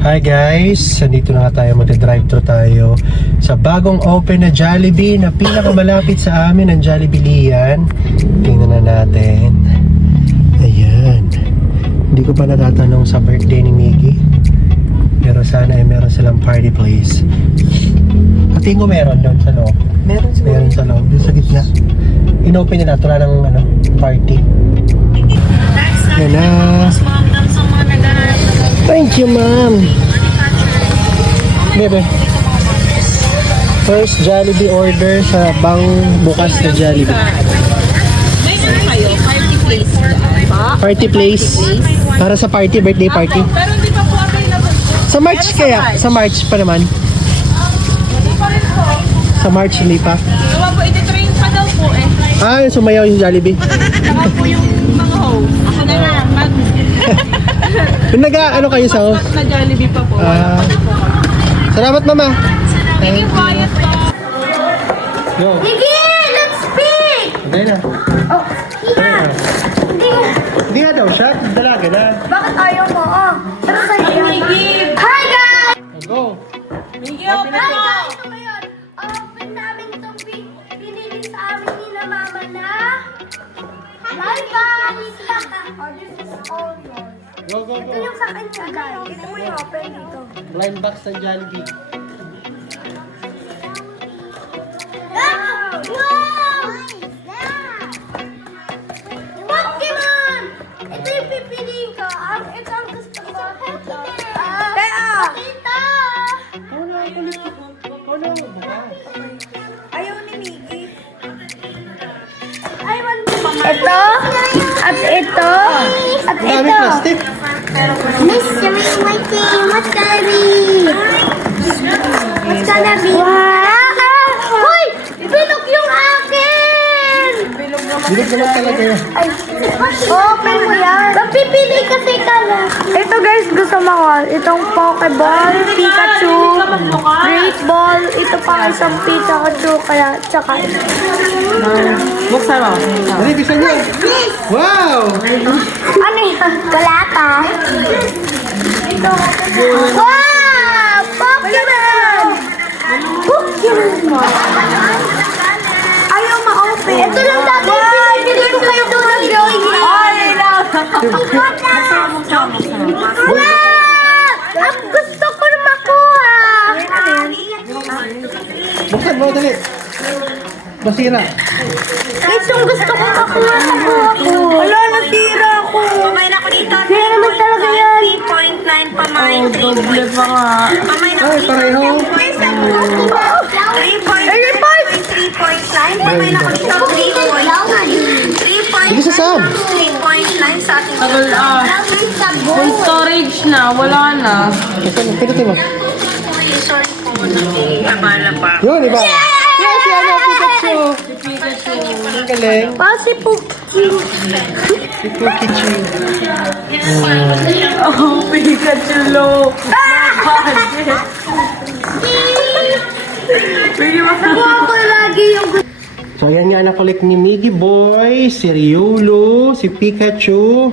Hi guys! Nandito na nga tayo, magte-drive-thru tayo sa bagong open na Jollibee na pinakamalapit sa amin, ang Jollibee Lian. Tingnan na natin. Ayan. Hindi ko pa natatanong sa birthday ni Miggy. Pero sana ay meron silang party place. At tingin ko meron doon sa loob. Meron sa loob, doon sa gitna. In-open nila, wala ng party. Yan na. Thank you, ma'am. Bebe. First Jollibee order sa bukas na Jollibee. May ano kayo? Party place. Party place. Para sa party, birthday party. Pero hindi pa po available po. Sa March kaya? Sa March pa naman. Hindi pa rin po. Sa March hindi pa. Gawa po, iti-train pa daw po eh. Ah, yung sumayaw yung Jollibee. Saka po yung mga host. Ako na lang. Yung ano kayo sa house? Na Jollibee pa po. Salamat, mama. Thank you, quiet po. Go. Miggy, let's speak! Hindi na. Oh, Ina! Hindi. Hindi na daw siya. Dalaga na. Bakit ayaw mo? Oh, pero sa'yo yan. Miggy! Hi, guys! Go. Miggy, Hi, open po. guys! So ngayon, open namin itong pinili sa amin ni na mama na live box! Oh, this is all yours. Go, go, Ito yung sa akin niya, guys. Ito mo yung open dito. Blind box ng Jollibee. Wow! Wow! Pokemon! Ito yung pipiliin ko. Ito ang gusto ko. Kaya! Kita! Ikaw na, kulit. Ikaw na, bukas. Ayaw ni Miggy. Ito, at ito, at Dami ito. plastic. Mystery waiting. What's gonna be? What's gonna be? Wow! Hoy! Bilog yung akin! Bilig naman talaga yun. Ay, open mo yan. Napipili kasi ka na. Ito guys, gusto mo ko. Itong Pokeball, Pikachu, Great Ball. Ito pa isang Pikachu, kaya tsaka ito. Buksan mo. Dali, bisa niyo. Wow! Ano yan? Wala pa. Ito. Wow! Pokemon! Pokemon! Ayaw ma-open. Ito lang dati. Pinili ko kayo doon ng drawing. Ay, lang. Wow! Ang gusto ko na makuha. Buksan mo, dali. Basira. Guys, yung gusto ko makuha ko. Wala, nasira ako. Pamain ako dito. Kaya naman talaga yan. 3.9 pamain. Doble pa nga. Pamain ako Ay, pareho. 3.9. Pamain ako dito. 3.9. Hindi sa Sam. 3.9 sa ating Tagal full storage na, wala na. Pinutin mo. sorry po. Nakikabala pa. Yun, iba. Yes, yan ang Pikachu. Ang galing. Pasi Puki. Si Pikachu. Oh, Pikachu low. Nakuha ko lagi yung So, ayan nga nakulik ni Miggy Boy, si Riolo, si Pikachu,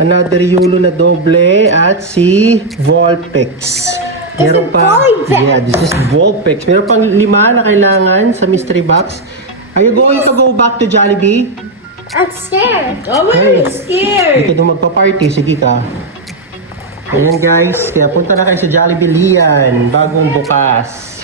another Riolo na doble, at si Vulpix. Meron pa, yeah, this is Vulpix. Meron pang 5 na kailangan sa mystery box. Are you going to go back to Jollibee? I'm scared. Oh, we're scared. Hindi ka doon magpa-party, sige ka. Ayan guys, kaya punta na kayo sa Jollibee Lian, bagong bukas.